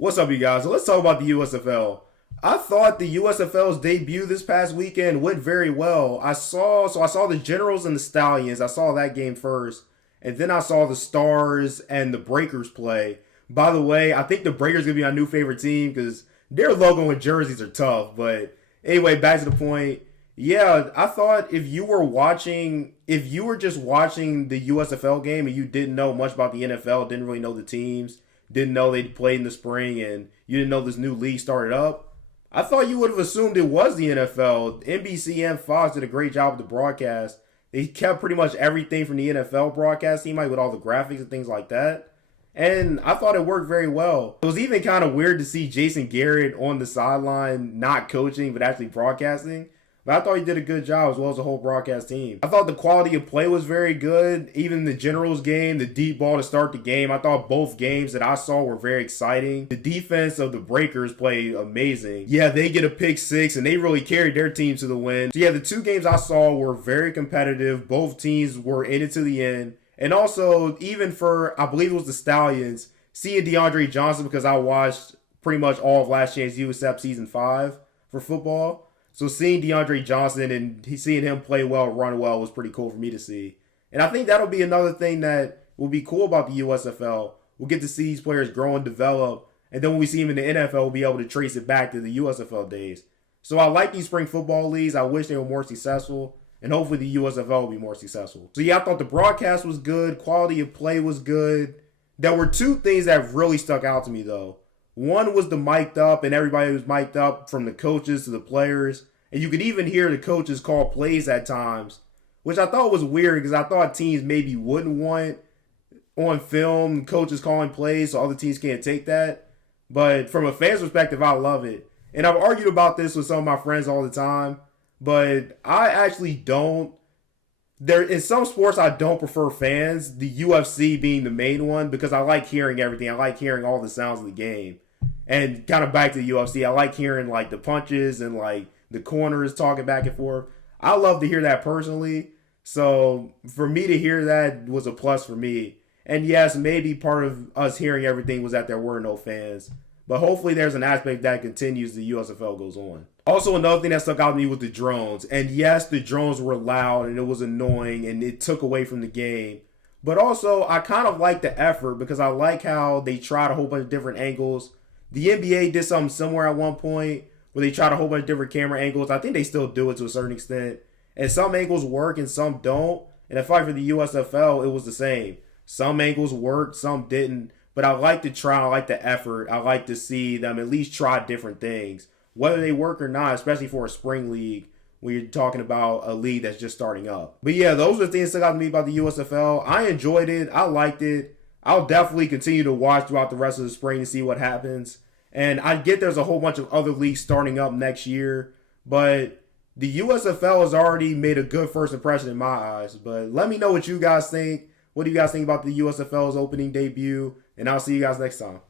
What's up, you guys? So let's talk about the USFL. I thought the USFL's debut this past weekend went very well. I saw the Generals and the Stallions. I saw that game first, and then I saw the Stars and the Breakers play. By the way, I think the Breakers gonna be my new favorite team because their logo and jerseys are tough. But anyway, back to the point. Yeah, I thought if you were just watching the USFL game and you didn't know much about the NFL, didn't really know the teams, didn't know they played in the spring, and you didn't know this new league started up, I thought you would have assumed it was the NFL. NBC and Fox did a great job with the broadcast. They kept pretty much everything from the NFL broadcast team, like with all the graphics and things like that. And I thought it worked very well. It was even kind of weird to see Jason Garrett on the sideline, not coaching, but actually broadcasting. But I thought he did a good job as well as the whole broadcast team. I thought the quality of play was very good. Even the Generals game, the deep ball to start the game, I thought both games that I saw were very exciting. The defense of the Breakers played amazing. Yeah, they get a pick six and they really carried their team to the win. So yeah, the two games I saw were very competitive. Both teams were in it to the end. And also, even for, I believe it was the Stallions, seeing DeAndre Johnson, because I watched pretty much all of last year's USF Season 5 for football. So seeing DeAndre Johnson and seeing him play well, run well, was pretty cool for me to see. And I think that'll be another thing that will be cool about the USFL. We'll get to see these players grow and develop. And then when we see them in the NFL, we'll be able to trace it back to the USFL days. So I like these spring football leagues. I wish they were more successful. And hopefully the USFL will be more successful. So yeah, I thought the broadcast was good. Quality of play was good. There were two things that really stuck out to me though. One was the mic'd up, and everybody was mic'd up from the coaches to the players. And you could even hear the coaches call plays at times, which I thought was weird because I thought teams maybe wouldn't want on film coaches calling plays so other teams can't take that. But from a fan's perspective, I love it. And I've argued about this with some of my friends all the time, but I actually don't. In some sports, I don't prefer fans, the UFC being the main one, because I like hearing everything. I like hearing all the sounds of the game. And kind of back to the UFC, I like hearing like the punches and like the corners talking back and forth. I love to hear that personally. So for me to hear that was a plus for me. And yes, maybe part of us hearing everything was that there were no fans. But hopefully there's an aspect that continues as the USFL goes on. Also, another thing that stuck out to me was the drones. And yes, the drones were loud and it was annoying and it took away from the game. But also, I kind of like the effort because I like how they tried a whole bunch of different angles. The NBA did something similar at one point where they tried a whole bunch of different camera angles. I think they still do it to a certain extent. And some angles work and some don't. And if I for the USFL, it was the same. Some angles worked, some didn't. But I like the try, I like the effort. I like to see them at least try different things. Whether they work or not, especially for a spring league when you're talking about a league that's just starting up. But yeah, those are the things that got to me about the USFL. I enjoyed it. I liked it. I'll definitely continue to watch throughout the rest of the spring to see what happens. And I get there's a whole bunch of other leagues starting up next year. But the USFL has already made a good first impression in my eyes. But let me know what you guys think. What do you guys think about the USFL's opening debut? And I'll see you guys next time.